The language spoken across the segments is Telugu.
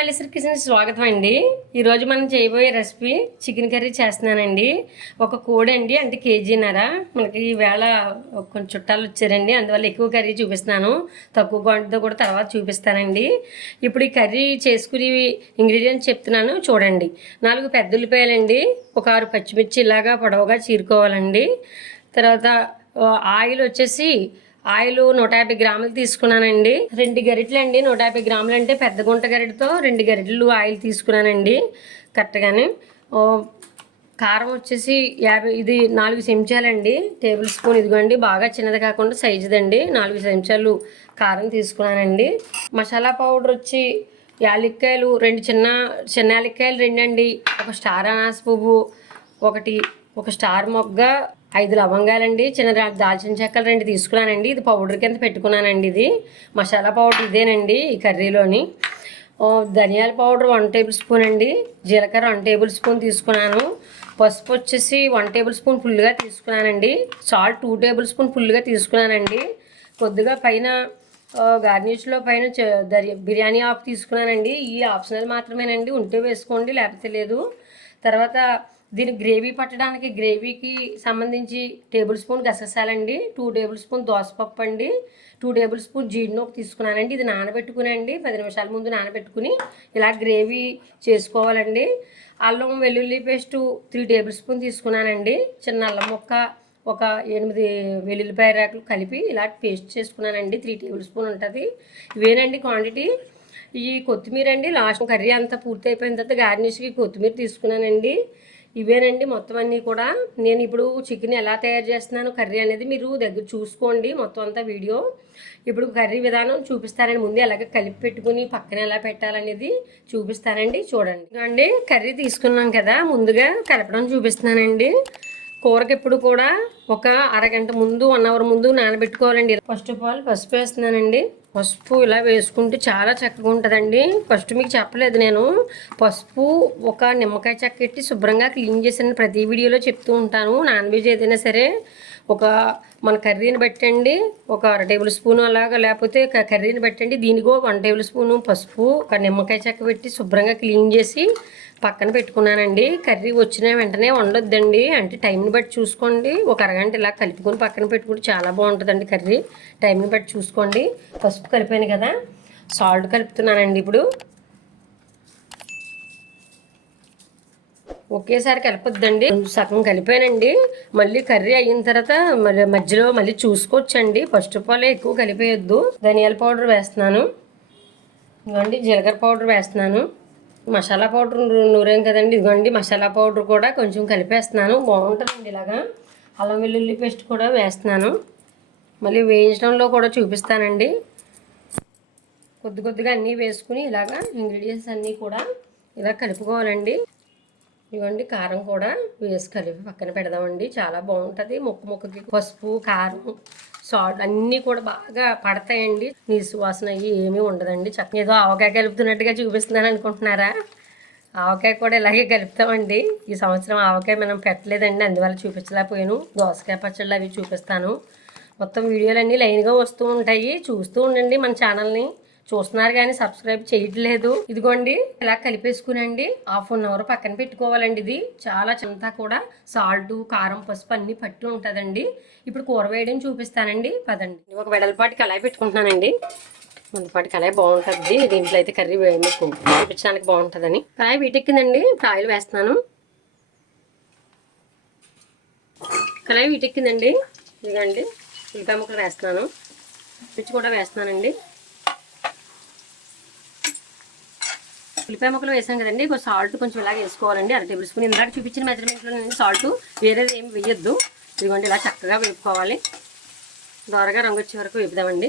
మల్లేశ్వరి కిచెన్ స్వాగతం అండి ఈరోజు మనం చేయబోయే రెసిపీ చికెన్ కర్రీ చేస్తున్నానండి. ఒక కోడి అండి అంటే కేజీన్నర. మనకి ఈవేళ కొంచెం చుట్టాలు వచ్చారండి అందువల్ల ఎక్కువ కర్రీ చూపిస్తున్నాను. తక్కువ క్వాంటిటీతో కూడా తర్వాత చూపిస్తానండి. ఇప్పుడు ఈ కర్రీ చేసుకుని ఇంగ్రీడియంట్స్ చెప్తున్నాను చూడండి. నాలుగు పెద్ద ఉల్లిపాయలండి ఒక ఆరు పచ్చిమిర్చి ఇలాగా పొడవుగా చీరుకోవాలండి. తర్వాత ఆయిల్ వచ్చేసి ఆయిల్ నూట యాభై గ్రాములు తీసుకున్నానండి. రెండు గరిటెలు అండి నూట యాభై గ్రాములు అంటే పెద్ద గుంట గరిటతో రెండు గరిటలు ఆయిల్ తీసుకున్నానండి. కరెక్ట్గానే కారం వచ్చేసి యాభై ఇది నాలుగు చెంచాలండి. టేబుల్ స్పూన్ ఇదిగోండి. బాగా చిన్నది కాకుండా సైజుదండి. నాలుగు చెంచాలు కారం తీసుకున్నానండి. మసాలా పౌడర్ వచ్చి యాలక్కాయలు రెండు చిన్న చిన్న యాలక్కాయలు రెండండి. ఒక స్టార్ అనాస పువ్వు ఒకటి ఒక స్టార్ మొగ్గ ఐదు లవంగాలండి చిన్న దాల్చిన చెక్కలు రెండు తీసుకున్నానండి. ఇది పౌడర్ కింద పెట్టుకున్నానండి ఇది. మసాలా పౌడర్ ఇదేనండి ఈ కర్రీలోని. ధనియాల పౌడర్ వన్ టేబుల్ స్పూన్ అండి. జీలకర్ర వన్ టేబుల్ స్పూన్ తీసుకున్నాను. పసుపు వచ్చేసి వన్ టేబుల్ స్పూన్ ఫుల్గా తీసుకున్నానండి. సాల్ట్ టూ టేబుల్ స్పూన్ ఫుల్గా తీసుకున్నానండి. కొద్దిగా పైన గార్నిష్లో పైన బిర్యానీ ఆకు తీసుకున్నానండి. ఈ ఆప్షనల్ మాత్రమేనండి. ఉంటే వేసుకోండి లేకపోతే లేదు. తర్వాత దీని గ్రేవీ పట్టడానికి గ్రేవీకి సంబంధించి టేబుల్ స్పూన్ గసగసాలండి టూ టేబుల్ స్పూన్ దోసపప్పు అండి టూ టేబుల్ స్పూన్ జీడినోకు తీసుకున్నానండి ఇది నానబెట్టుకునండి పది నిమిషాల ముందు నానబెట్టుకుని ఇలా గ్రేవీ చేసుకోవాలండి. అల్లం వెల్లుల్లి పేస్ట్ త్రీ టేబుల్ స్పూన్ తీసుకున్నానండి చిన్న అల్లం ముక్క ఒక ఎనిమిది వెల్లుల్లిపాయ రేకులు కలిపి ఇలా పేస్ట్ చేసుకున్నానండి త్రీ టేబుల్ స్పూన్ ఉంటుంది. ఇవేనండి క్వాంటిటీ. ఈ కొత్తిమీర అండి లాస్ట్ కర్రీ అంతా పూర్తి అయిపోయిన తర్వాత గార్నిష్కి కొత్తిమీర తీసుకున్నానండి. ఇవేనండి మొత్తం అన్నీ కూడా. నేను ఇప్పుడు చికెన్ ఎలా తయారు చేస్తున్నాను కర్రీ అనేది మీరు దగ్గర చూసుకోండి మొత్తం అంతా వీడియో. ఇప్పుడు కర్రీ విధానం చూపిస్తానండి ముందు అలాగే కలిపి పెట్టుకుని పక్కన ఎలా పెట్టాలనేది చూపిస్తానండి చూడండి. అండి కర్రీ తీసుకున్నాం కదా ముందుగా కలపడం చూపిస్తున్నానండి. కూరకి ఎప్పుడు కూడా ఒక అరగంట ముందు వన్ అవర్ ముందు నానబెట్టుకోవాలండి. ఫస్ట్ ఆఫ్ ఆల్ పసుపు వేస్తున్నానండి. పసుపు ఇలా వేసుకుంటే చాలా చక్కగా ఉంటుందండి. ఫస్ట్ మీకు చెప్పలేదు నేను. పసుపు ఒక నిమ్మకాయ చక్కెట్టి శుభ్రంగా క్లీన్ చేసిన ప్రతి వీడియోలో చెప్తూ ఉంటాను. నాన్ వెజ్ ఏదైనా సరే ఒక మన కర్రీని పెట్టండి ఒక అర టేబుల్ స్పూన్ అలాగా లేకపోతే కర్రీని పెట్టండి దీనికో వన్ టేబుల్ స్పూను పసుపు ఒక నిమ్మకాయ చెక్క పెట్టి శుభ్రంగా క్లీన్ చేసి పక్కన పెట్టుకున్నానండి. కర్రీ వచ్చిన వెంటనే వండొద్దండి. అంటే టైంని బట్టి చూసుకోండి. ఒక అరగంట ఇలా కలుపుకొని పక్కన పెట్టుకుంటే చాలా బాగుంటుందండి కర్రీ. టైంని బట్టి చూసుకోండి. పసుపు కలిపాను కదా. సాల్ట్ కలుపుతున్నానండి ఇప్పుడు. ఒకేసారి కలపొద్దండి. సగం కలిపానండి. మళ్ళీ కర్రీ అయిన తర్వాత మరి మధ్యలో మళ్ళీ చూసుకోవచ్చండి. ఫస్ట్ ఆఫ్ ఆల్ ఎక్కువ కలిపేయొద్దు. ధనియాల పౌడర్ వేస్తున్నాను. ఇవ్వండి జీలకర్ర పౌడర్ వేస్తున్నాను. మసాలా పౌడర్ నూరేం కదండి. ఇదిగోండి మసాలా పౌడర్ కూడా కొంచెం కలిపేస్తున్నాను. బాగుంటుందండి ఇలాగా. అల్లం వెల్లుల్లి పేస్ట్ కూడా వేస్తున్నాను. మళ్ళీ వేయించడంలో కూడా చూపిస్తానండి. కొద్ది కొద్దిగా అన్నీ వేసుకుని ఇలాగా ఇంగ్రీడియంట్స్ అన్నీ కూడా ఇలా కలుపుకోవాలండి. ఇవ్వండి కారం కూడా వేసి కలిపి పక్కన పెడదామండి. చాలా బాగుంటుంది. ముక్క ముక్కకి పసుపు కారం సాల్ట్ అన్నీ కూడా బాగా పడతాయండి. నీ సువాసన అయ్యి ఏమీ ఉండదండి. చక్కగా ఏదో ఆవకాయ కలుపుతున్నట్టుగా చూపిస్తున్నాను అనుకుంటున్నారా? ఆవకాయ కూడా ఇలాగే కలుపుతామండి. ఈ సంవత్సరం ఆవకాయ మనం పెట్టలేదండి. అందువల్ల చూపించలేకపోయాను. దోసకాయ పచ్చళ్ళు అవి చూపిస్తాను. మొత్తం వీడియోలన్నీ లైన్గా వస్తూ ఉంటాయి. చూస్తూ ఉండండి మన ఛానల్ని. చూస్తున్నారు కానీ సబ్స్క్రైబ్ చేయట్లేదు. ఇదిగోండి ఇలా కలిపేసుకునండి. హాఫ్ అన్ అవర్ పక్కన పెట్టుకోవాలండి ఇది. చాలా చింత కూడా సాల్ట్ కారం పసుపు అన్ని పట్టి ఉంటుందండి. ఇప్పుడు కూర వేయడం చూపిస్తానండి. పదండి. ఒక వెడల్పాటి కళాయి పెట్టుకుంటున్నానండి. మందపాటి కళాయి బాగుంటుంది. దీంట్లో అయితే కర్రీ మీకు చూపించడానికి బాగుంటుందని. కళాయి వీటెక్కిందండి ఇప్పుడు ఆయిల్ వేస్తున్నాను. కళాయి వీటెక్కిందండి ఇదిగండి ఉల్లిపాయ ముక్కలు వేస్తున్నాను. పిచ్చి కూడా వేస్తున్నానండి. ఉల్లిపాయ ముక్కలు వేసాం కదండి. కొంచెం సాల్ట్ కొంచెం ఇలాగ వేసుకోవాలండి. అర టేబుల్ స్పూన్. ఇందాక చూపించిన మెజర్మెంట్లో నేను సాల్ట్ వేరేది ఏమి వేయొద్దు. ఇదిగోండి ఇలా చక్కగా వేపుకోవాలి. దోరగా రంగు వచ్చే వరకు వేపుదామండి.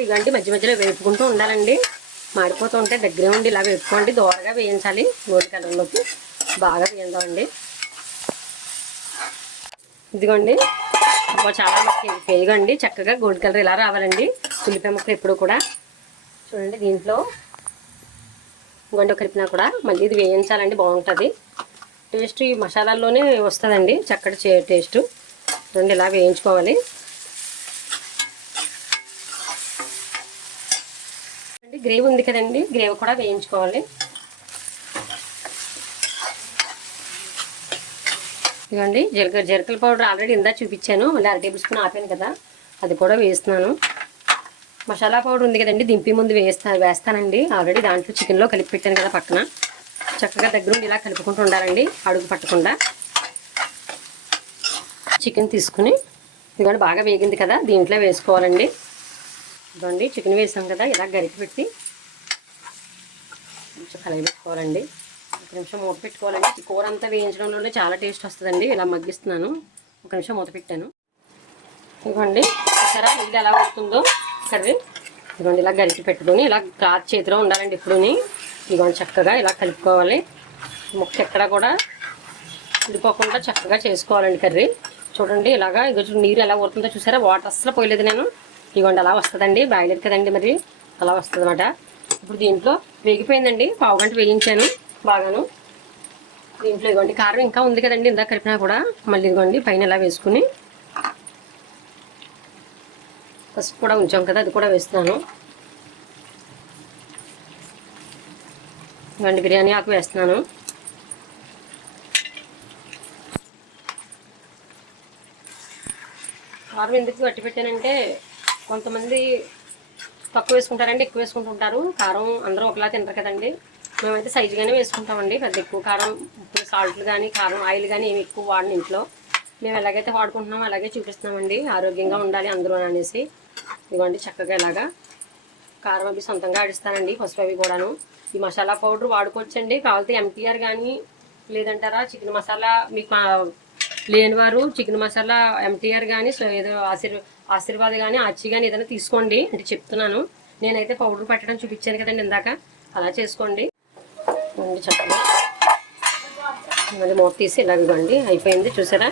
ఇదిగోండి మధ్య మధ్యలో వేపుకుంటూ ఉండాలండి. మాడిపోతూ ఉంటే దగ్గరే ఉండి ఇలా వేపుకోండి. దోరగా వేయించాలి గోల్డ్ కలర్లోకి. బాగా వేయిందామండి. ఇదిగోండి చాలా మనకి వేయగండి. చక్కగా గోల్డ్ కలర్ ఇలా రావాలండి. ఉల్లిపాయ ముక్క ఎప్పుడు కూడా. చూడండి దీంట్లో గుండె కలిపినా కూడా మళ్ళీ ఇది వేయించాలండి బాగుంటుంది. టేస్ట్ ఈ మసాలాల్లోనే వస్తుందండి చక్కటి టేస్ట్. రెండు ఇలా వేయించుకోవాలి. గ్రేవ్ గ్రేవీ ఉంది కదండి గ్రేవీ కూడా వేయించుకోవాలి. ఇదిగోండి జీలకర్ర జీలకర్ర పౌడర్ ఆల్రెడీ ఇందా చూపించాను మళ్ళీ అర టేబుల్ స్పూన్ ఆపాను కదా అది కూడా వేస్తున్నాను. మసాలా పౌడర్ ఉంది కదండి దింపి ముందు వేస్తా వేస్తానండి. ఆల్రెడీ దాంట్లో చికెన్లో కలిపి పెట్టాను కదా పక్కన. చక్కగా దగ్గరుండి ఇలా కలుపుకుంటూ ఉండాలండి అడుగు పట్టకుండా. చికెన్ తీసుకుని ఇదిగోండి బాగా వేగింది కదా దీంట్లో వేసుకోవాలండి. ఇదిగోండి చికెన్ వేసాం కదా ఇలా గరికి పెట్టి కొంచెం కలయి పెట్టుకోవాలండి. ఒక నిమిషం మూత పెట్టుకోవాలండి. కూర అంతా వేయించడంలోనే చాలా టేస్ట్ వస్తుందండి. ఇలా మగ్గిస్తున్నాను. ఒక నిమిషం మూత పెట్టాను. ఇదిగోండి సరే ఇది ఎలా అవుతుందో కర్రీ ఇదిగోండి ఇలా గరిటె పెట్టుకొని ఇలా క్లాత్ చేతిలో ఉండాలండి ఇప్పుడుని. ఇదిగోండి చక్కగా ఇలా కలుపుకోవాలి. ముక్క ఎక్కడ కూడా ఉడిపోకుండా చక్కగా చేసుకోవాలండి కర్రీ. చూడండి ఇలాగా ఇక నీరు ఎలా ఊరుతుందో చూసారా? వాటర్ అస్సలు పోయలేదు నేను. ఇదిగోండి అలా వస్తుందండి. బాయిలేదు కదండి మరి. అలా వస్తుంది అనమాట ఇప్పుడు దీంట్లో వేగిపోయిందండి. పావు గంట వేయించాను బాగాను. దీంట్లో ఇదిగోండి కారం ఇంకా ఉంది కదండి ఇందాక కలిపినా కూడా. మళ్ళీ ఇదిగోండి పైన ఇలా వేసుకుని పసుపు కూడా ఉంచాం కదా అది కూడా వేస్తున్నాను. ఇవ్వండి బిర్యానీ ఆకు వేస్తున్నాను. కారం ఎందుకు గట్టి పెట్టానంటే కొంతమంది తక్కువ వేసుకుంటారండి ఎక్కువ వేసుకుంటుంటారు. కారం అందరూ ఒకలా తింటారు కదండి. మేమైతే సైజుగానే వేసుకుంటామండి పెద్ద ఎక్కువ కారం సాల్ట్లు కానీ కారం ఆయిల్ కానీ ఏమి ఎక్కువ వాడిన ఇంట్లో. మేము ఎలాగైతే వాడుకుంటున్నామో అలాగే చూపిస్తున్నామండి ఆరోగ్యంగా ఉండాలి అందరూ అనేసి ఇదిగోండి చక్కగా ఇలాగా. కారం అవి సొంతంగా ఆడిస్తానండి పసుపు అవి కూడాను. ఈ మసాలా పౌడర్ వాడుకోవచ్చండి. కావాలంటే ఎంటీఆర్ కానీ లేదంటారా చికెన్ మసాలా మీకు లేనివారు చికెన్ మసాలా ఎంటీఆర్ కానీ సో ఏదో ఆశీర్ ఆశీర్వాద్ కానీ ఆచి కానీ ఏదైనా తీసుకోండి అంటే చెప్తున్నాను. నేనైతే పౌడర్ పెట్టడం చూపించాను కదండి ఇందాక. అలా చేసుకోండి. చక్కగా. మళ్ళీ మూత తీసి ఇలాగ అయిపోయింది చూసారా?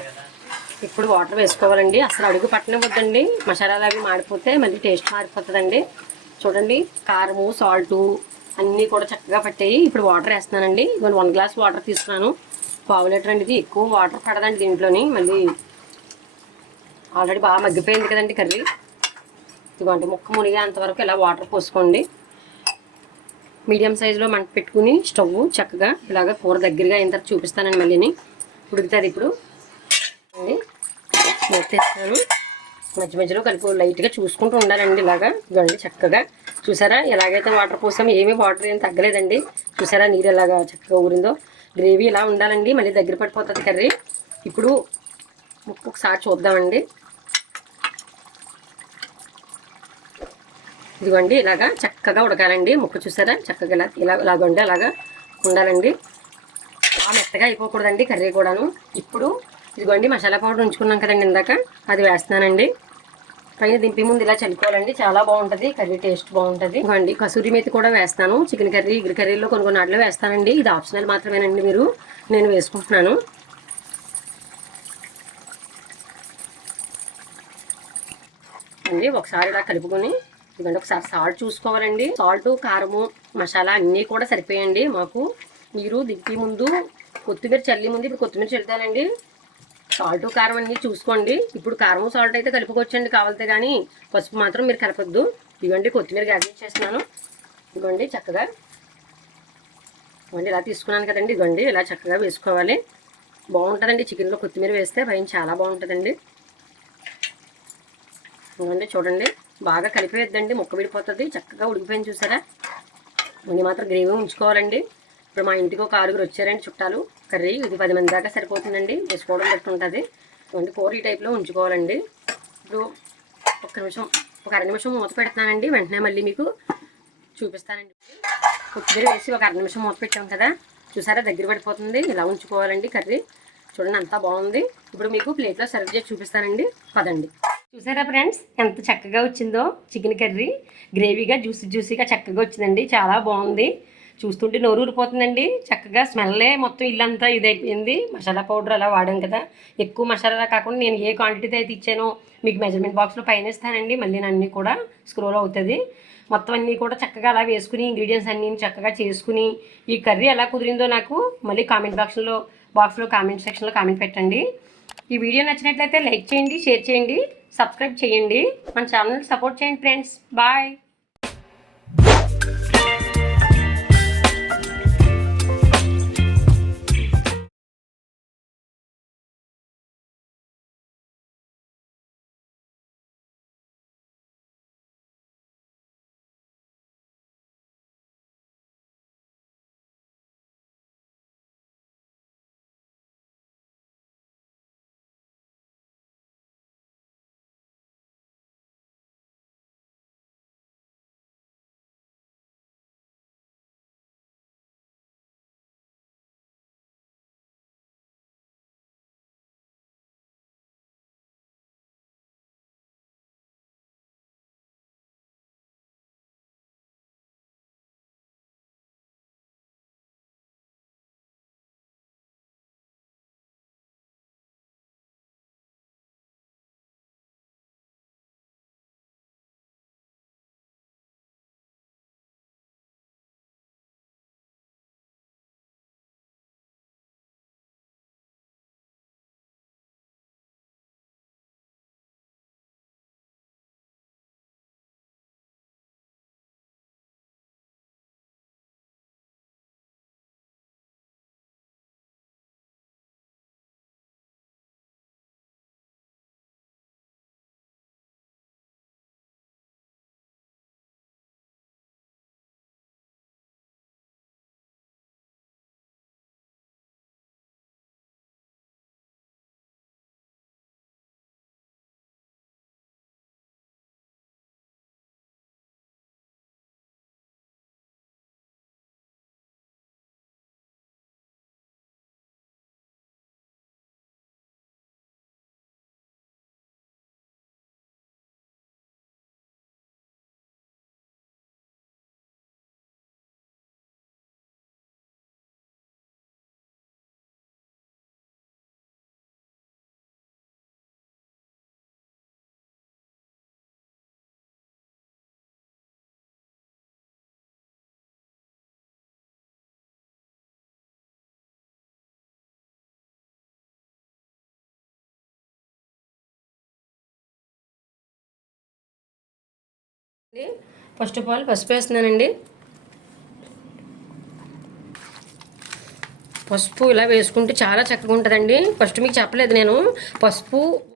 ఇప్పుడు వాటర్ వేసుకోవాలండి. అసలు అడుగు పట్టనివ్వద్దండి. మసాలాలు అవి మాడిపోతే మళ్ళీ టేస్ట్ మారిపోతుందండి. చూడండి కారము సాల్టు అన్నీ కూడా చక్కగా పట్టాయి. ఇప్పుడు వాటర్ వేస్తున్నానండి. ఇవన్నీ వన్ గ్లాస్ వాటర్ తీసుకున్నాను. పావు లీటర్ అండి ఇది ఎక్కువ వాటర్ పడదండి దీంట్లోని. మళ్ళీ ఆల్రెడీ బాగా మగ్గిపోయింది కదండి కర్రీ. ఇదిగోండి ముక్క మునిగే అంతవరకు ఇలా వాటర్ పోసుకోండి. మీడియం సైజులో మంట పెట్టుకుని స్టవ్ చక్కగా ఇలాగ కూర దగ్గరగా అయిన తర్వాత చూపిస్తానండి మళ్ళీని. ఉడుకుతుంది ఇప్పుడు అండి మూతేస్తాను. మధ్య మధ్యలో కలిపి లైట్గా చూసుకుంటూ ఉండాలండి ఇలాగా. ఇవ్వండి చక్కగా. చూసారా? ఎలాగైతే వాటర్ పోసామో ఏమీ వాటర్ ఏం తగ్గలేదండి. చూసారా? నీరు ఎలాగా చక్కగా ఊరిందో. గ్రేవీ ఇలా ఉండాలండి. మళ్ళీ దగ్గర పడిపోతుంది కర్రీ. ఇప్పుడు ముక్క ఒకసారి చూద్దామండి. ఇదిగోండి ఇలాగా చక్కగా ఉడకాలండి. ముక్క చూసారా? చక్కగా ఇలా ఇలా ఇలాగండి అలాగా ఉండాలండి. బాగా మెత్తగా అయిపోకూడదండి కర్రీ కూడాను. ఇప్పుడు ఇదిగోండి మసాలా పౌడర్ ఉంచుకున్నాం కదండి ఇందాక. అది వేస్తున్నానండి. పైన దింపి ముందు ఇలా చల్లుకోవాలండి. చాలా బాగుంటుంది. కర్రీ టేస్ట్ బాగుంటుంది. ఇవ్వండి కసూరి మేతి కూడా వేస్తాను. చికెన్ కర్రీ ఇగురు కర్రీలో కొన్ని కొన్ని ఆటలు వేస్తానండి. ఇది ఆప్షనల్ మాత్రమేనండి మీరు. నేను వేసుకుంటున్నాను. అండి ఒకసారి ఇలా కలుపుకొని ఇవ్వండి ఒకసారి సాల్ట్ చూసుకోవాలండి. సాల్ట్ కారము మసాలా అన్నీ కూడా సరిపోయండి మాకు. మీరు దింపి ముందు కొత్తిమీర చల్లి ముందు ఇప్పుడు కొత్తిమీర చల్లుతానండి. సాల్ట్ కారం అన్నీ చూసుకోండి. ఇప్పుడు కారం సాల్ట్ అయితే కలుపుకోవచ్చండి కావాలితే కానీ పసుపు మాత్రం మీరు కలపద్దు. ఇవ్వండి కొత్తిమీర గార్నిష్ చేస్తున్నాను. ఇదిగోండి చక్కగా. ఇవ్వండి ఇలా తీసుకున్నాను కదండి. ఇవ్వండి ఇలా చక్కగా వేసుకోవాలి. బాగుంటుందండి. చికెన్లో కొత్తిమీర వేస్తే భయం చాలా బాగుంటుందండి. ఇవ్వండి చూడండి. బాగా కలిపేద్దండి ముక్క విడిపోతుంది. చక్కగా ఉడికిపోయింది చూసారా? ఇది మాత్రం గ్రేవీ ఉంచుకోవాలండి. ఇప్పుడు మా ఇంటికి ఒక ఆరుగురు వచ్చారండి చుట్టాలు. కర్రీ ఇది పది మంది దాకా సరిపోతుందండి. వేసుకోవడం బట్టి ఉంటుంది. ఇదిగోండి కూర ఈ టైప్లో ఉంచుకోవాలండి. ఇప్పుడు ఒక్క నిమిషం ఒక అర నిమిషం మూత పెడుతున్నానండి వెంటనే మళ్ళీ మీకు చూపిస్తానండి. కొత్తిమీర వేసి ఒక అర నిమిషం మూత పెట్టాం కదా. చూసారా దగ్గర పడిపోతుంది. ఇలా ఉంచుకోవాలండి కర్రీ. చూడండి అంతా బాగుంది. ఇప్పుడు మీకు ప్లేట్లో సర్వ్ చేసి చూపిస్తానండి. పదండి. చూసారా ఫ్రెండ్స్ ఎంత చక్కగా వచ్చిందో. Chicken curry. గ్రేవీగా జ్యూసీ జ్యూసీగా చక్కగా వచ్చిందండి. చాలా బాగుంది. చూస్తుంటే నోరు ఊరిపోతుందండి చక్కగా స్మెల్లే మొత్తం ఇల్లంతా ఇదైపోయింది. మసాలా పౌడర్ అలా వాడాం కదా. ఎక్కువ మసాలా కాకుండా నేను ఏ క్వాంటిటీ అయితే ఇచ్చానో మీకు మెజర్మెంట్ బాక్స్లో పైన ఇస్తానండి. మళ్ళీ అన్నీ కూడా స్క్రోల్ అవుతుంది. మొత్తం అన్నీ కూడా చక్కగా అలా వేసుకుని ఇంగ్రీడియంట్స్ అన్నీ చక్కగా చేసుకుని ఈ కర్రీ ఎలా కుదిరిందో నాకు మళ్ళీ కామెంట్ బాక్స్లో బాక్స్లో కామెంట్ సెక్షన్లో కామెంట్ పెట్టండి. ఈ వీడియో నచ్చినట్లయితే లైక్ చేయండి షేర్ చేయండి సబ్స్క్రైబ్ చేయండి. మన ఛానల్ సపోర్ట్ చేయండి friends bye first of all పసుపు వేస్తున్నానండి. పసుపు ఇలా వేసుకుంటే చాలా చక్కగా ఉంటుందండి. ఫస్ట్ మీకు చెప్పలేదు నేను. పసుపు